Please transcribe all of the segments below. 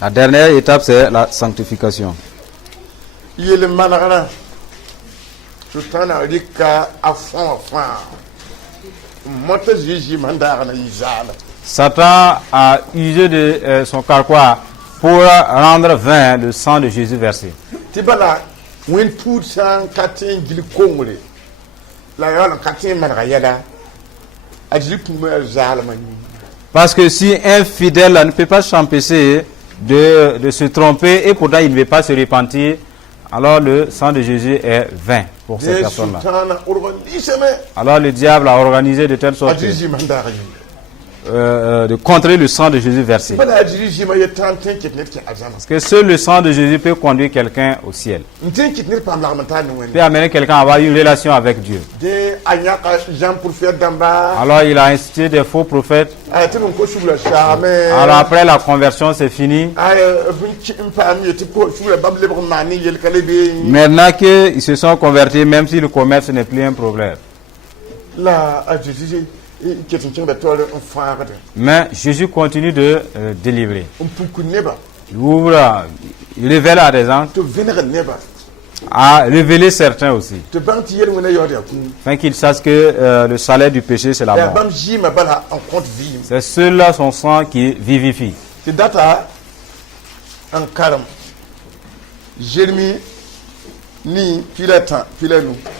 La dernière étape, c'est la sanctification. Satan a usé de son carquois pour rendre vain le sang de Jésus versé. Parce que si un fidèle ne peut pas s'empêcher de se tromper et pourtant il ne veut pas se repentir, alors le sang de Jésus est vain pour cette personne-là. Alors le diable a organisé de telle sorte de contrer le sang de Jésus versé. Parce que seul le sang de Jésus peut conduire quelqu'un au ciel. Peut amener quelqu'un à avoir une relation avec Dieu. Alors il a institué des faux prophètes. Alors après la conversion, c'est fini. Maintenant qu'ils se sont convertis, même si le commerce n'est plus un problème. Mais Jésus continue de délivrer. Il ouvre, il révèle à des gens, à révéler certains aussi. Afin qu'ils sachent que le salaire du péché, c'est la mort. C'est ceux-là son sang qui vivifie.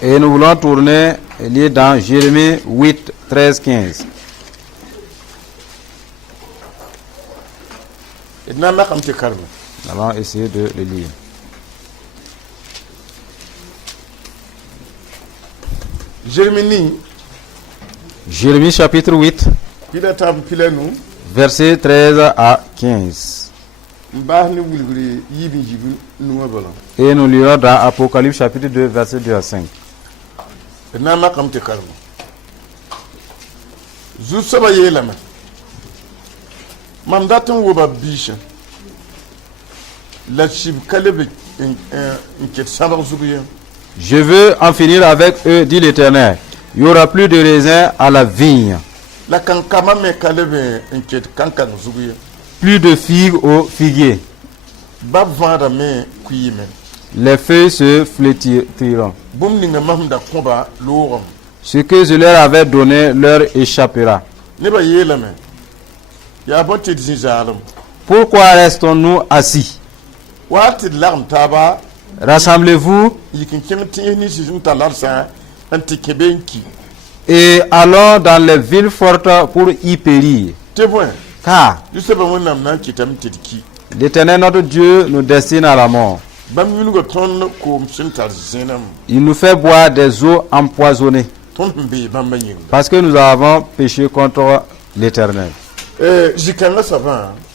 Et nous voulons tourner lire dans Jérémie 8, 13, 15. Nous allons essayer de le lire. Jérémie chapitre 8, versets 13 à 15. Et nous lirons dans Apocalypse chapitre 2, verset 2 à 5. Je veux en finir avec eux, dit l'Éternel. Il n'y aura plus de raisin à la vigne. Plus de figues au figuier. Les feuilles se flétriront. Ce que je leur avais donné leur échappera. Pourquoi restons-nous assis? Rassemblez-vous et allons dans les villes fortes pour y périr. Car l'Éternel notre Dieu nous destine à la mort. Il nous fait boire des eaux empoisonnées parce que nous avons péché contre l'Éternel.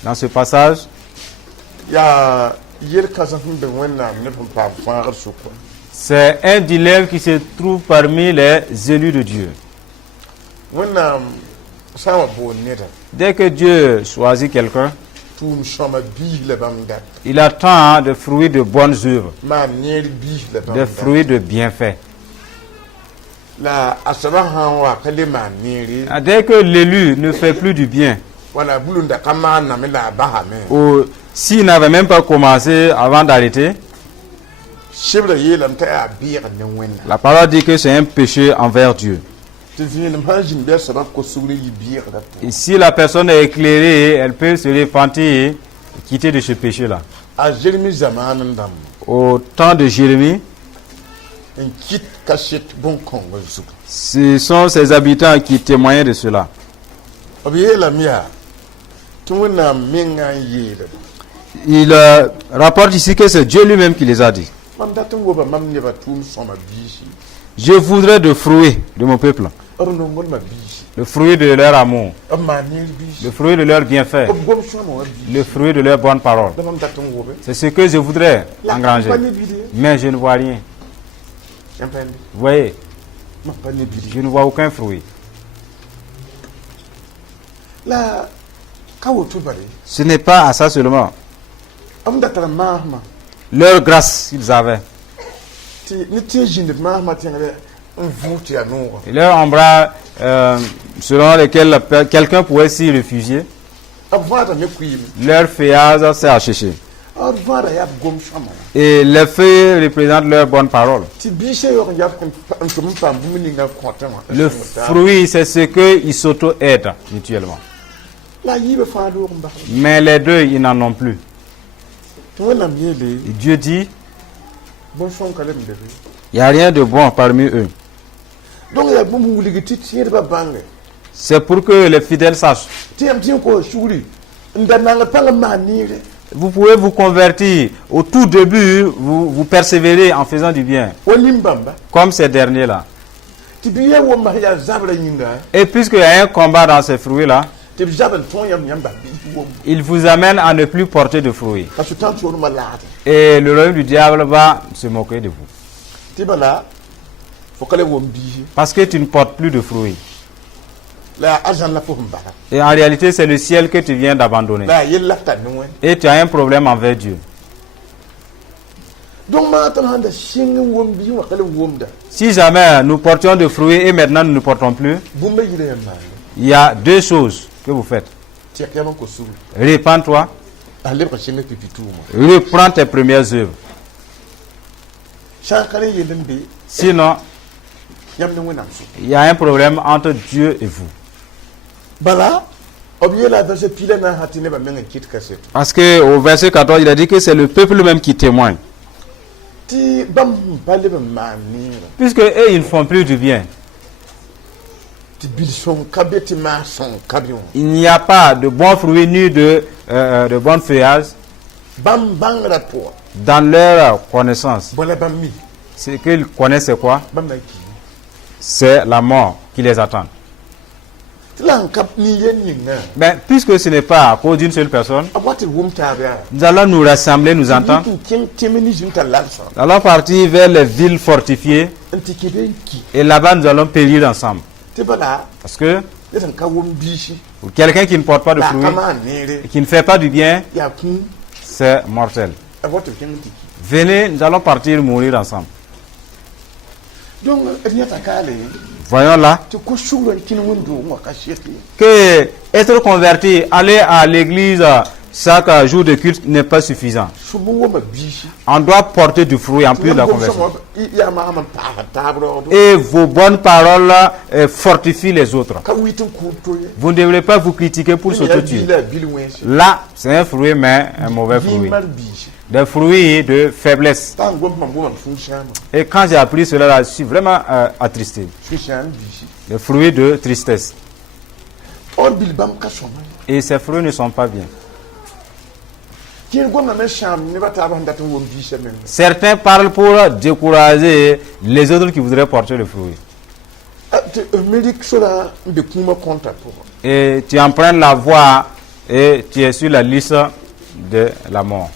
Dans ce passage, c'est un dilemme qui se trouve parmi les élus de Dieu. Dès que Dieu choisit quelqu'un, il attend des fruits de bonnes œuvres, des fruits de bienfaits. Dès que l'élu ne fait plus du bien, ou s'il n'avait même pas commencé avant d'arrêter, la parole dit que c'est un péché envers Dieu. Et si la personne est éclairée, elle peut se repentir et quitter de ce péché-là. Au temps de Jérémie, Ce sont ces habitants qui témoignent de cela. Il rapporte ici que c'est Dieu lui-même qui les a dit. Je voudrais de fruits de mon peuple. Le fruit de leur amour. Le fruit de leur bienfait. Le fruit de leur bonne parole. C'est ce que je voudrais engranger. Mais je ne vois rien. Vous voyez? Je ne vois aucun fruit. Ce n'est pas à ça seulement. Leur grâce qu'ils avaient. Et leur embrase selon lesquels quelqu'un pouvait s'y réfugier. Leur feuillage s'est asséché. Et les feuilles représentent leur bonne parole. Le fruit, c'est ce qu'ils s'auto-aident mutuellement. Mais les deux, ils n'en ont plus. Et Dieu dit, il n'y a rien de bon parmi eux. C'est pour que les fidèles sachent. Vous pouvez vous convertir. Au tout début, vous persévérez en faisant du bien. Comme ces derniers-là. Et puisqu'il y a un combat dans ces fruits-là, il vous amène à ne plus porter de fruits. Et le royaume du diable va se moquer de vous. Parce que tu ne portes plus de fruits. Et en réalité, c'est le ciel que tu viens d'abandonner. Et tu as un problème envers Dieu. Si jamais nous portions de fruits et maintenant nous ne portons plus, il y a deux choses que vous faites. Répands-toi. Reprends tes premières œuvres. Sinon, il y a un problème entre Dieu et vous. Parce qu'au verset 14, il a dit que c'est le peuple même qui témoigne. Puisque eux, ils ne font plus du bien. Il n'y a pas de bons fruits ni de bons feuillages dans leur connaissance. Ce qu'ils connaissent, c'est quoi? C'est la mort qui les attend. Mais puisque ce n'est pas à cause d'une seule personne, nous allons nous rassembler, nous entendre. Nous allons partir vers les villes fortifiées. Et là-bas, nous allons périr ensemble. Parce que pour quelqu'un qui ne porte pas de fruits, et qui ne fait pas du bien, c'est mortel. Venez, nous allons partir mourir ensemble. Voyons là que être converti, aller à l'église chaque jour de culte n'est pas suffisant. On doit porter du fruit en plus de la conversion. Et vos bonnes paroles fortifient les autres. Vous ne devrez pas vous critiquer pour s'auto-tuer. Là, c'est un fruit, mais un mauvais fruit. Des fruits de faiblesse. Et quand j'ai appris cela, je suis vraiment attristé. Des fruits de tristesse. Et ces fruits ne sont pas bien. Certains parlent pour décourager les autres qui voudraient porter le fruit. Et tu empruntes la voie et tu es sur la liste de la mort.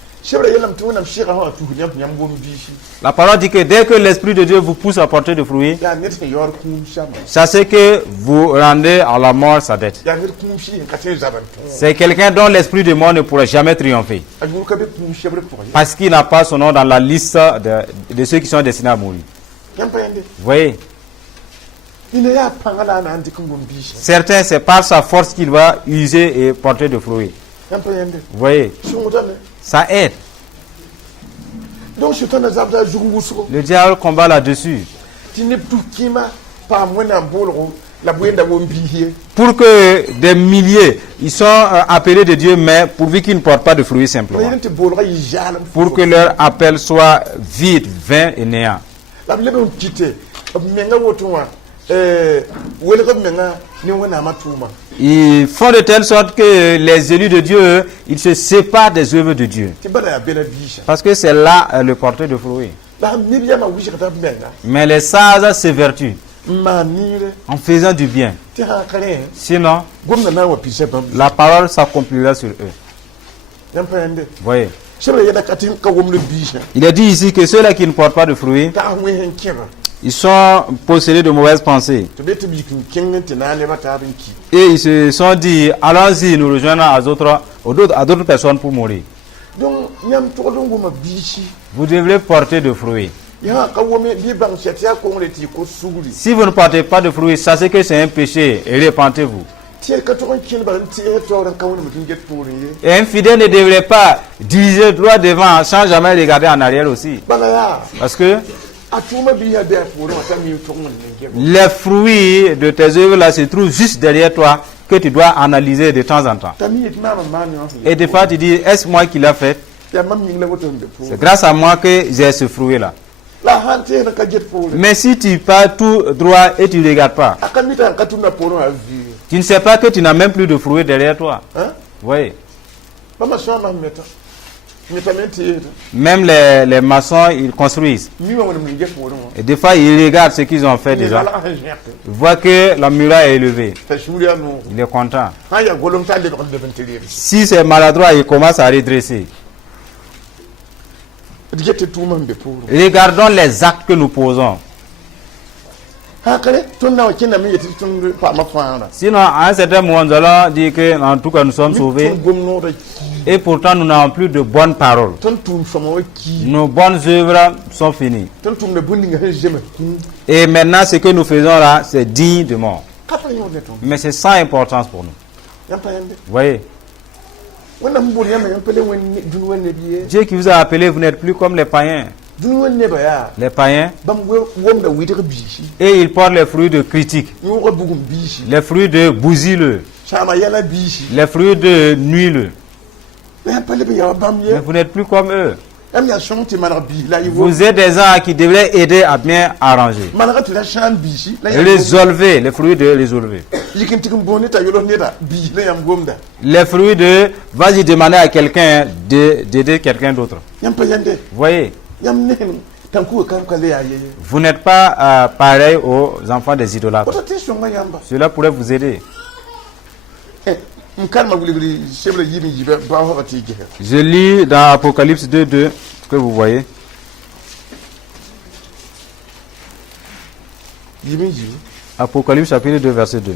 La parole dit que dès que l'Esprit de Dieu vous pousse à porter des fruits, sachez que vous rendez à la mort sa dette. C'est quelqu'un dont l'Esprit de mort ne pourra jamais triompher. Parce qu'il n'a pas son nom dans la liste de ceux qui sont destinés à mourir. Vous voyez? Certains, c'est par sa force qu'il va user et porter des fruits. Vous voyez? Ça aide. Le diable combat là-dessus. Pour que des milliers, ils sont appelés de Dieu, mais pourvu qu'ils ne portent pas de fruits simplement. Pour que leur appel soit vide, vain et néant. Ils font de telle sorte que les élus de Dieu, ils se séparent des œuvres de Dieu. Parce que c'est là le porteur de fruits. Mais les sages s'évertuent en faisant du bien. Sinon, la parole s'accomplira sur eux. Voyez. Il est dit ici que ceux-là qui ne portent pas de fruits, ils sont possédés de mauvaises pensées. Et ils se sont dit, allons-y, nous rejoindre à d'autres personnes pour mourir. Vous devrez porter de fruits. Si vous ne portez pas de fruits, sachez que c'est un péché et repentez-vous. Et un fidèle ne devrait pas diriger droit devant sans jamais regarder en arrière aussi. Parce que les fruits de tes œuvres là se trouvent juste derrière toi, que tu dois analyser de temps en temps. Et des fois tu dis, est-ce moi qui l'ai fait? C'est grâce à moi que j'ai ce fruit là. Mais si tu pars tout droit et tu ne regardes pas, tu ne sais pas que tu n'as même plus de fruits derrière toi. Oui. Même les maçons, ils construisent. Et des fois, ils regardent ce qu'ils ont fait déjà. Ils voient que la muraille est élevée. Il est content. Si c'est maladroit, il commence à redresser. Regardons les actes que nous posons. Sinon, à un certain moment, nous allons dire que en tout cas nous sommes sauvés. Et pourtant, nous n'avons plus de bonnes paroles. Nos bonnes œuvres sont finies. Et maintenant, ce que nous faisons là, c'est digne de mort. Mais c'est sans importance pour nous. Vous voyez? Dieu qui vous a appelé, vous n'êtes plus comme les païens. Les païens, et ils portent les fruits de critique, les fruits de bousileux, les fruits de nuileux. Mais vous n'êtes plus comme eux. Vous êtes des gens qui devraient aider à bien arranger. Résolver, les fruits de résolver. Les fruits de, vas-y demander à quelqu'un d'aider quelqu'un d'autre. Vous voyez? Vous n'êtes pas pareil aux enfants des idolâtres. Cela pourrait vous aider. Je lis dans Apocalypse 2:2 que vous voyez. Apocalypse chapitre 2 verset 2.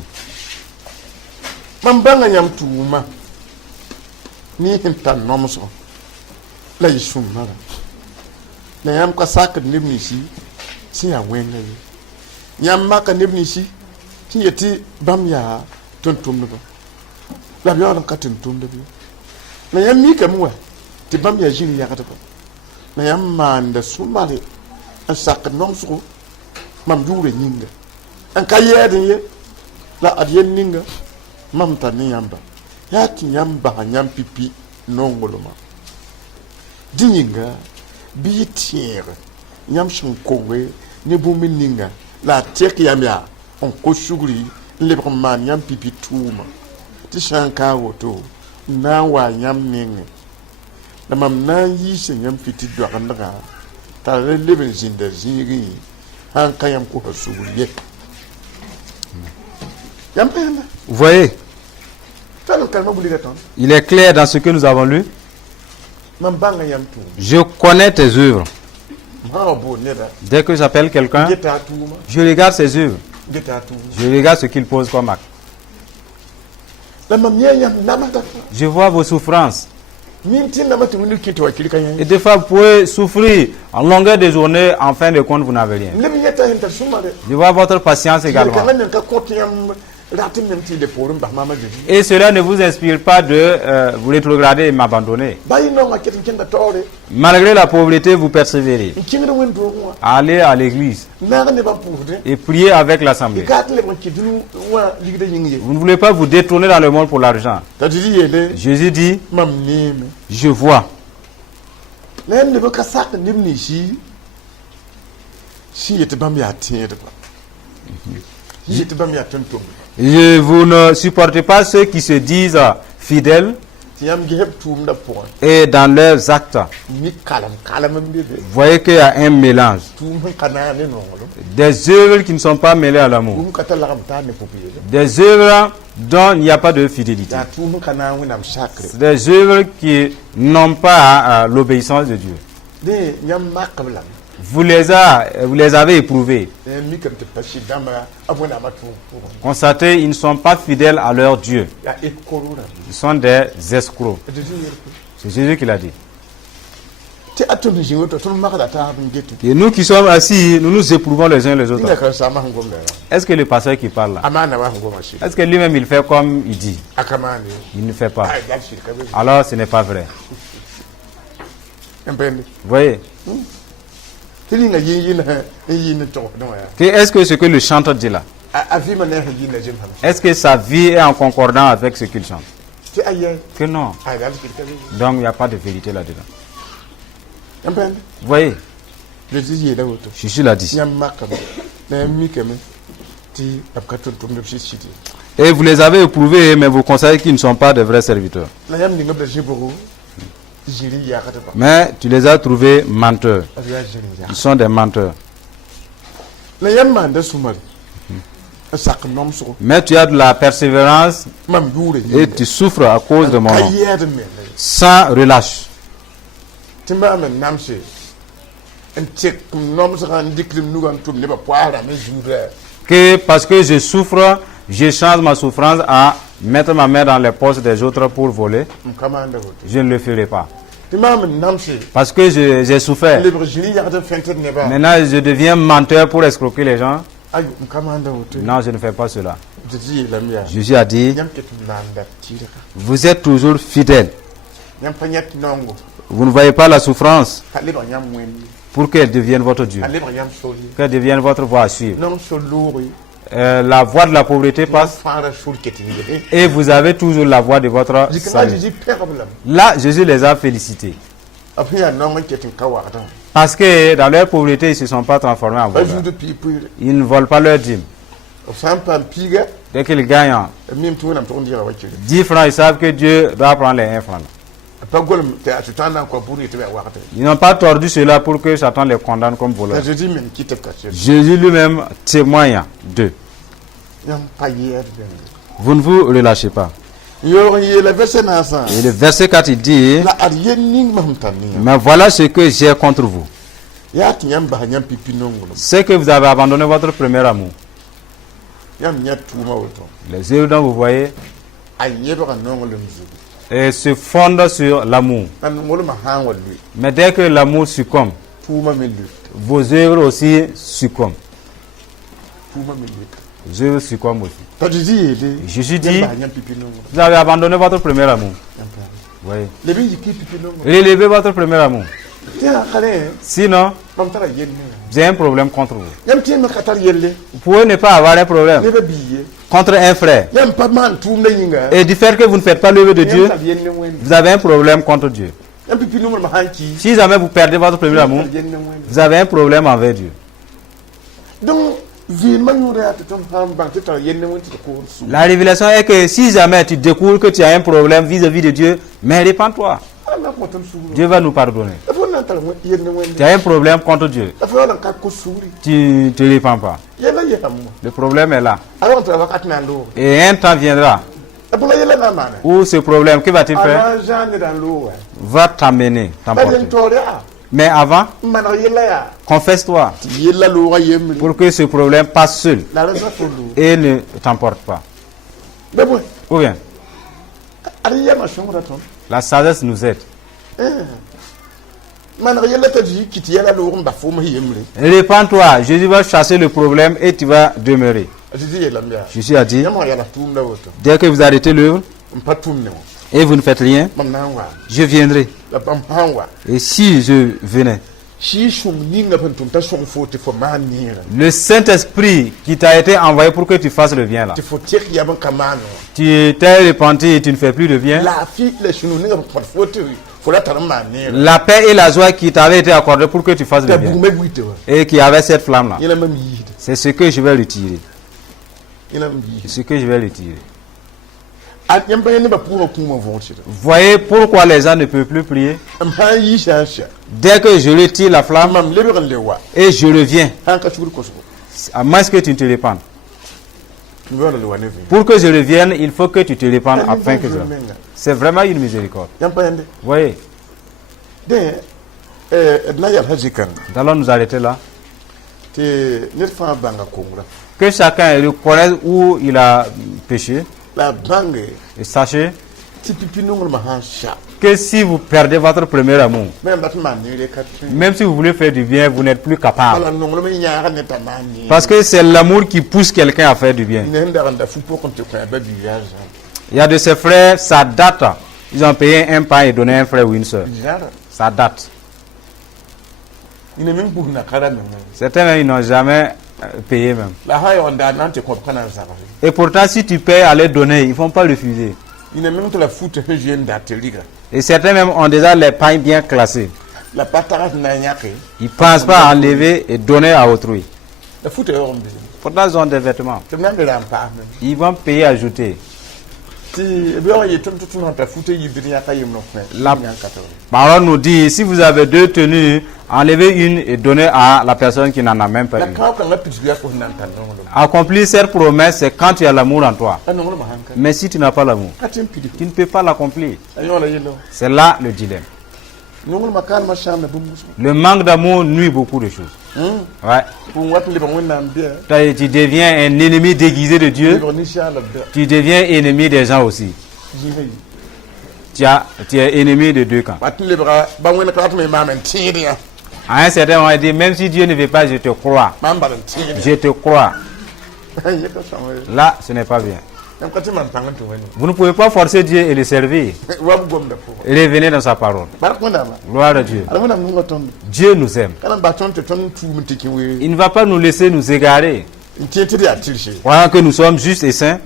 Nayam kasak nibnisi si ya wenga yam maka nibnisi ti yeti bam ya tontum no la biya on katin tum de nayam mi kamwa ti bam ya jini ya kata nayam manda sumale an sak nomsu mam jure ninga an kayede ye la adyen ninga mam tan yamba ya ti yamba nyam pipi nongoloma dininga bi tiere nyam shinkowe ne bumi ninga la tek yamya on ko shuguri le man nyam pipi tuma ti shanka woto na wa nyam ninga da mam na yi se nyam piti do kandaga ta le ben zinda ziri han kayam ko shuguri yam penda. Vous voyez? Il est clair dans ce que nous avons lu. Je connais tes œuvres. Dès que j'appelle quelqu'un, je regarde ses œuvres. Je regarde ce qu'il pose comme acte. Je vois vos souffrances. Et des fois, vous pouvez souffrir en longueur de journée, en fin de compte, vous n'avez rien. Je vois votre patience également. Et cela ne vous inspire pas de vous rétrograder et m'abandonner. Malgré la pauvreté, vous persévérez. Allez à l'église et priez avec l'assemblée. Vous ne voulez pas vous détourner dans le monde pour l'argent. Jésus dit, je vois. Vous ne supportez pas ceux qui se disent fidèles et dans leurs actes. Vous voyez qu'il y a un mélange. Des œuvres qui ne sont pas mêlées à l'amour. Des œuvres dont il n'y a pas de fidélité. Des œuvres qui n'ont pas l'obéissance de Dieu. Vous les avez éprouvés. Constatez, ils ne sont pas fidèles à leur Dieu. Ils sont des escrocs. C'est Jésus qui l'a dit. Et nous qui sommes assis, nous nous éprouvons les uns les autres. Est-ce que le pasteur qui parle là, est-ce que lui-même il fait comme il dit? Il ne fait pas. Alors ce n'est pas vrai. Vous voyez? Est-ce que ce que le chanteur dit là, est-ce que sa vie est en concordance avec ce qu'il chante? Que non. Donc il n'y a pas de vérité là-dedans. Vous voyez? Jésus l'a dit. Et vous les avez éprouvés, mais vous constatez qu'ils ne sont pas de vrais serviteurs. Mais tu les as trouvés menteurs. Ils sont des menteurs. Mais tu as de la persévérance et tu souffres à cause de mon nom. Sans relâche. Que parce que je souffre, je change ma souffrance à mettre ma main dans les poches des autres pour voler. Je ne le ferai pas. Parce que j'ai souffert. Maintenant, je deviens menteur pour escroquer les gens. Non, je ne fais pas cela. Jésus a dit, vous êtes toujours fidèles. Vous ne voyez pas la souffrance pour qu'elle devienne votre Dieu, qu'elle devienne votre voie à suivre. La voie de la pauvreté passe et vous avez toujours la voie de votre salut. Là, Jésus les a félicités. Parce que dans leur pauvreté, ils ne se sont pas transformés en voleurs. Ils ne volent pas leur dîme. Dès qu'ils gagnent 10 francs, ils savent que Dieu doit prendre les 1 franc. Ils n'ont pas tordu cela pour que Satan les condamne comme voleurs. Jésus lui-même témoigne d'eux. Vous ne vous relâchez pas. Et le verset 4 il dit, mais voilà ce que j'ai contre vous. C'est que vous avez abandonné votre premier amour. Les œuvres dont vous voyez et se fondent sur l'amour. Mais dès que l'amour succombe, vos œuvres aussi succombent. Vos œuvres succombent aussi. Jésus dit, vous avez abandonné votre premier amour. Oui. Relevez votre premier amour. Sinon, vous avez un problème contre vous. Vous pouvez ne pas avoir un problème contre un frère. Et du fait que vous ne faites pas l'œuvre de Dieu, vous avez un problème contre Dieu. Si jamais vous perdez votre premier amour, vous avez un problème avec Dieu. La révélation est que si jamais tu découvres que tu as un problème vis-à-vis de Dieu, mais répands-toi. Dieu va nous pardonner. Tu as un problème contre Dieu. Tu ne te répands pas. Le problème est là. Et un temps viendra où ce problème, que va-t-il faire? Va t'amener, t'emporter. Mais avant, confesse-toi pour que ce problème passe seul et ne t'emporte pas. Ou bien, la sagesse nous aide. Répands-toi, Jésus va chasser le problème et tu vas demeurer. Jésus a dit, dès que vous arrêtez l'œuvre et vous ne faites rien, je viendrai. Et si je venais, le Saint-Esprit qui t'a été envoyé pour que tu fasses le bien là, tu t'es repenti et tu ne fais plus de bien, La paix et la joie qui t'avaient été accordées pour que tu fasses le bien. Et qui avait cette flamme-là. C'est ce que je vais retirer. C'est ce que je vais retirer. Voyez pourquoi les gens ne peuvent plus prier. Dès que je retire la flamme et je reviens, à moins que tu ne te répandes. Pour que je revienne, il faut que tu te répandes afin que je... C'est vraiment une miséricorde. Voyez. Nous allons nous arrêter là. Que chacun reconnaisse où il a péché. Et sachez que si vous perdez votre premier amour, même si vous voulez faire du bien, vous n'êtes plus capable. Parce que c'est l'amour qui pousse quelqu'un à faire du bien. Il y a de ces frères, ça date. Ils ont payé un pain et donné un frère ou une soeur. Ça date. Certains, ils n'ont jamais payé même. Et pourtant, si tu payes à les donner, ils ne vont pas refuser. Et certains même ont déjà les pains bien classés. Ils ne pensent pas à enlever et donner à autrui. Pourtant, ils ont des vêtements. Ils vont payer à ajouter. La parole nous dit, si vous avez 2 tenues, enlevez une et donnez à la personne qui n'en a même pas une. Accomplir cette promesse, c'est quand tu as l'amour en toi. Mais si tu n'as pas l'amour, tu ne peux pas l'accomplir. C'est là le dilemme. Le manque d'amour nuit beaucoup de choses. Ouais. Tu deviens un ennemi déguisé de Dieu. Tu deviens ennemi des gens aussi. Tu es ennemi de 2 camps. À un certain moment, il dit, même si Dieu ne veut pas, je te crois. Je te crois. Là, ce n'est pas bien. Vous ne pouvez pas forcer Dieu et le servir. Revenez dans sa parole. Gloire à Dieu. Dieu nous aime. Il ne va pas nous laisser nous égarer. Croyant que nous sommes justes et saints.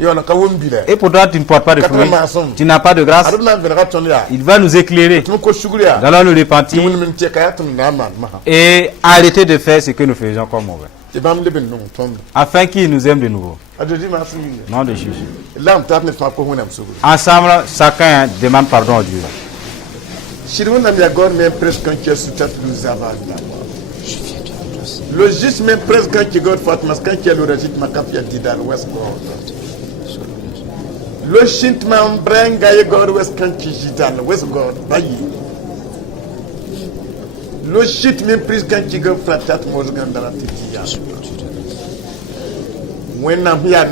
Et pourtant tu ne portes pas de fruits. Tu n'as pas de grâce. Il va nous éclairer. Nous allons nous repentir. Et arrêter de faire ce que nous faisons comme mauvais. Afin qu'il nous aime de nouveau. Non de Jésus. Ensemble, chacun demande pardon à Dieu. Le juste même presque quand tu God Fatmas, quand tu as le régit Makafia Didal West God. Le shint man bring Gaye God West quand tu Didal West God, Bayi. Le shit même prise quand tu God Fratat Mosgan dans la Titia. When I'm here,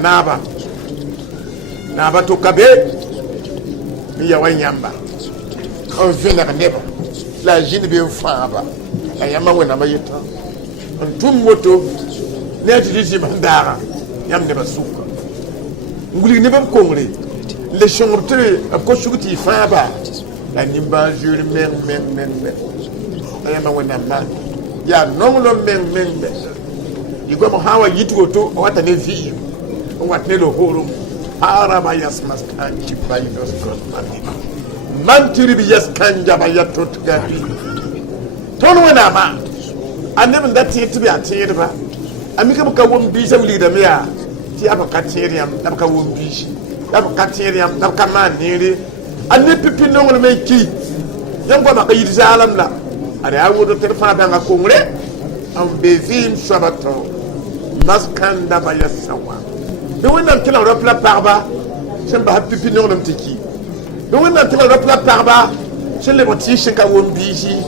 Naba to Kabe, Yawanyamba. On vient à Neba. La Jine bien Faba. La Yama when I'm a yeta. Moto, les mandara, yam ne basuka. Nguli ne bam kongre. Les chanteur a kosuti faba. La nimba jure men. Ayama wena man. Ya non lo men. You go hawa yitu to what an vi. What ne lo horo. Araba yas maskan chipai dos godmani. Mantiri bi yas kanja bayatot gabi. Ton wena man. I never that to be a theatre. I make up a woman be some leader. Tiapacaterium, Napaka Beach, Napakaterium, Napakaman nearly. I need people know to make key. Young Baba Zalamla. And I would tell Father Congre and be Vim Sabato. Maskanda by Yasawa. The window kill a Rappla Parba, some have people know them to key. The window kill a Rappla Parba, some little Tishaka won't be she.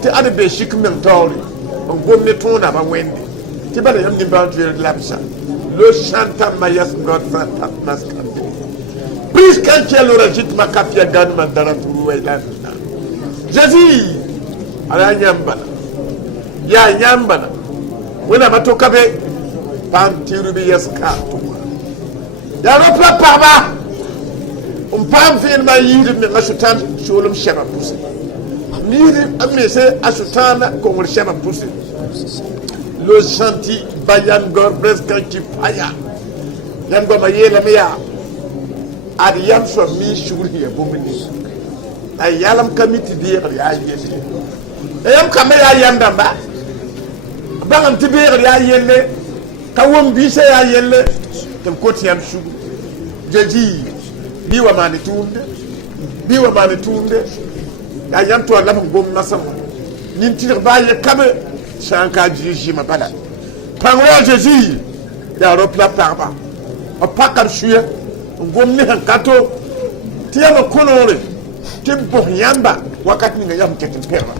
The other day she come and told you. Gomne tona ba wende ti bale yam dimba tuer lapsa lo chanta mayas god fata maskande please kan chelo rajit makafia gan mandara turu waidan jazi ala nyambana ya nyambana wona matoka be pantiru bi yaska ya ropla paba pam fin ma yidi mi ngasutan sholum sheba pusi Niri amese asutana comme le chef poussé. Le chanti bayan gor presque qui paya. Yam go maye la meya. Ad yam so mi shuri e bomini. ay yalam kamiti biir ya yelle eyam kame ya yanda ba bangam ti biir ya yelle kawom bi se ya yelle tem ko tiyam shugu jeji biwa mani tunde ya yam to la ngom nasam nin tir ba ye kabe shanka jiji ma bala pangwa jeji ya ropla parba a pakar shuya ngom ni hankato tiyama konore tibbo yamba wakati ni yam ketin perra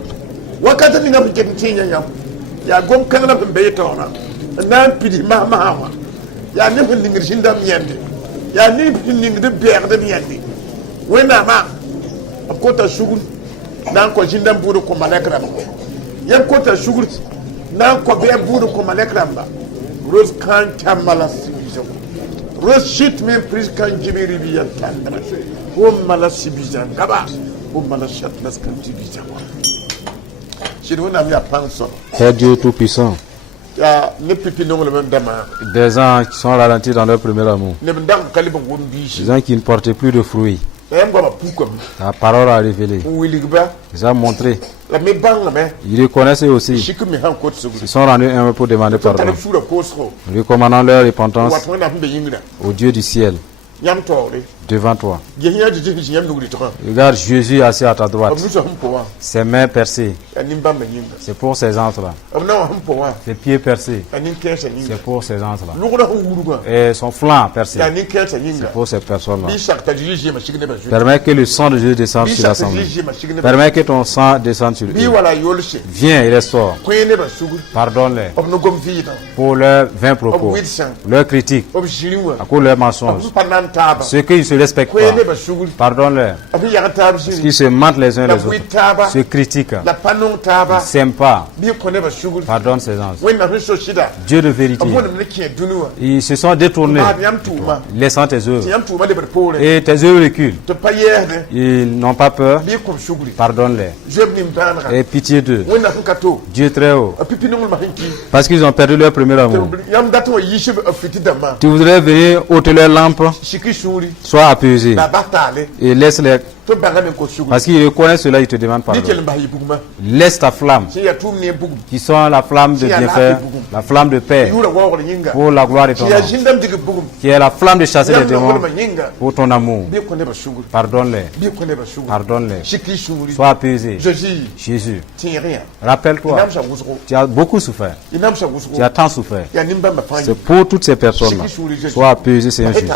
wakati ni ngam ketin tinya yam ya gom kangala be tona nan pidi ma ya ne fin ngir shindam yande ya ni fin ngir beer de yande wena ma akota shugur nan ko shindam buru ko malakra ba ya kota shugur nan ko be buru ko malakra ba rose kan tamala sibijo rose shit men pris kan jibiri biya tandra o mala sibijan gaba o mala shat nas kan sibijan Père Dieu Tout-Puissant, des gens qui sont ralentis dans leur premier amour, des gens qui ne portaient plus de fruits, la parole a révélé, ils ont montré, ils reconnaissaient aussi, ils sont rendus un pour demander pardon, recommandant leur repentance au Dieu du ciel. Devant toi. Regarde Jésus assis à ta droite. Ses mains percées. C'est pour ces antres-là. Ses pieds percés. C'est pour ces antres-là. Et son flanc percé. C'est pour ces personnes-là. Permets que le sang de Jésus descende sur l'assemblée. Permets que ton sang descende sur eux. Viens et restaure. Pardonne-les pour leurs vains propos, leurs critiques, à cause de leurs mensonges. Ceux qui ne se respectent pas, pardonne-leur. Parce qu'ils se mentent les uns les autres, se critiquent, ils ne s'aiment pas. Pardonne ces anges. Dieu de vérité, ils se sont détournés, laissant tes œuvres. Et tes œuvres reculent. Ils n'ont pas peur. Pardonne-les. Et pitié d'eux. Dieu très haut. Parce qu'ils ont perdu leur premier amour. Tu voudrais venir ôter leur lampe, sois apaisé et laisse-les. Parce qu'ils reconnaissent cela, ils te demandent pardon. Laisse ta flamme, qui sont la flamme de bienfait, la flamme de paix, pour la gloire de ton nom, qui est la flamme de chasser les démons, pour ton amour. Pardonne-les, pardonne-les, sois apaisé. Jésus, rappelle-toi, tu as beaucoup souffert, tu as tant souffert. C'est pour toutes ces personnes-là. Sois apaisé, Seigneur Jésus.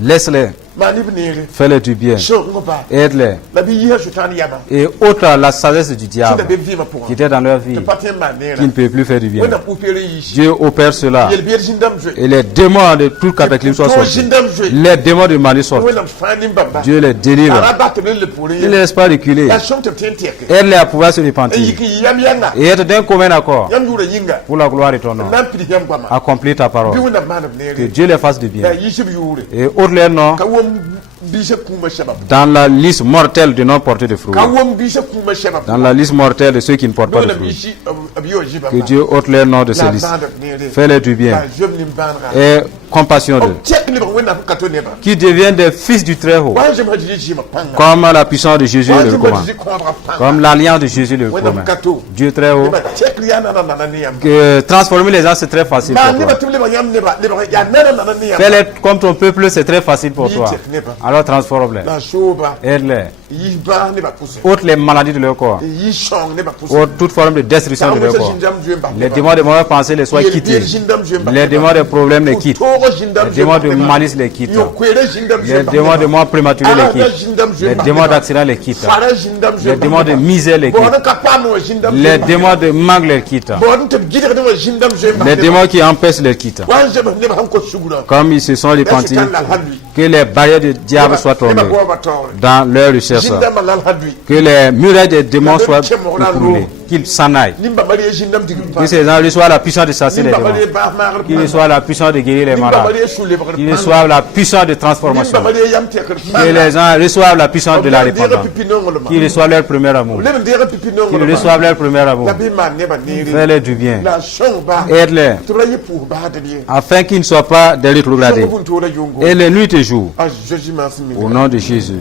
Laisse-les, fais-les du bien. Aide-les et ôte la sagesse du diable qui était dans leur vie, qui ne peut plus faire du bien. Dieu opère cela et les démons de tout cataclysme soient sortis. Les démons de maladie sortent. Dieu les délivre. Il ne les laisse pas reculer. Aide-les à pouvoir se repentir et être d'un commun accord pour la gloire de ton nom. Accomplis ta parole. Que Dieu les fasse du bien et ôte les noms dans la liste mortelle de non porteurs de fruits. Dans la liste mortelle de ceux qui ne portent pas de fruits. Que Dieu ôte leur nom de ces listes. Fais-les du bien. Et compassion d'eux. Qui deviennent des fils du Très-Haut. Comme la puissance de Jésus le recommande. Comme l'alliance de Jésus le recommande. Dieu Très-Haut. Que transformer les gens, c'est très facile pour toi. Fais-les comme ton peuple, c'est très facile pour toi. Alors transforme-les. Aide-les. Ôte les maladies de leur corps. Ôte toute forme de destruction de leur corps. Les démons de mauvaises pensées les soient quittés. Les démons de problèmes les quittent. Les démons de malice les quittent. Les démons de mort prématurée les quittent. Les démons d'accident les quittent. Les démons de misère les quittent. Les démons de manque les quittent. Les démons qui empêchent les quittent. Comme ils se sont repentis, que les barrières du diable soient tombées dans leur recherche. Que les murailles des démons soient écroulées. Qu'ils s'en aillent. Que ces gens reçoivent la puissance de chasser les démons. Qu'ils reçoivent la puissance de guérir les malades. Qu'ils reçoivent la puissance de transformation. Que les gens reçoivent la puissance de la repentance. Qu'ils reçoivent leur premier amour. Qu'ils reçoivent leur premier amour. Fais-les du bien. Aide-les. Afin qu'ils ne soient pas des rétrogradés. Et les nuits et jours. Au nom de Jésus.